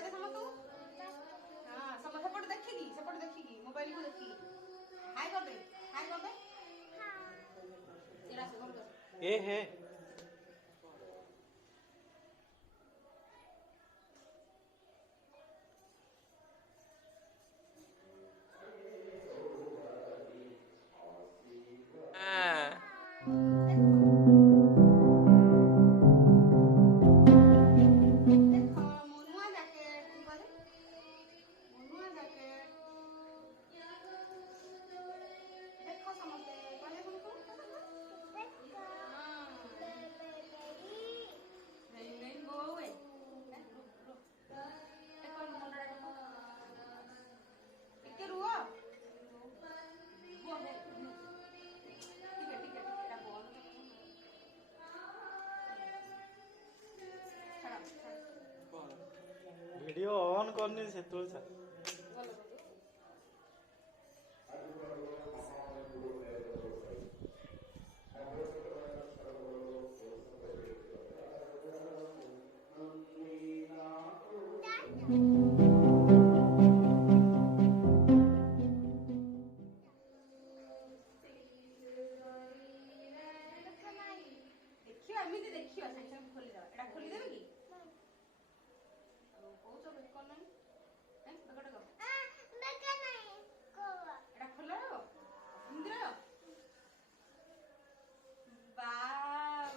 କହିଦେ ସମସ୍ତଙ୍କୁ। ହଁ ସମସ୍ତେ ସେପଟେ ଦେଖିକି ମୋବାଇଲ କୁ ଦେଖିକି ହାଇ କରିଦେ ए है वीडियो ऑन करनी से तो देखियो साइड साइड खोली दबा एटा खोली देबे की कौच बेकर नहीं हैं बेकर को बेकर नहीं को एटा खोला हो इंद्र वाव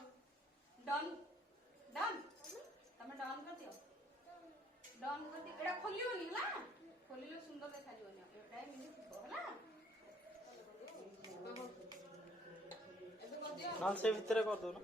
डन डन तमे डन कर दियो एटा खोलियोनी हला खोलिले सुंदर देखा जीवनी एटा मिनी हला ना से भीतर कर दो ना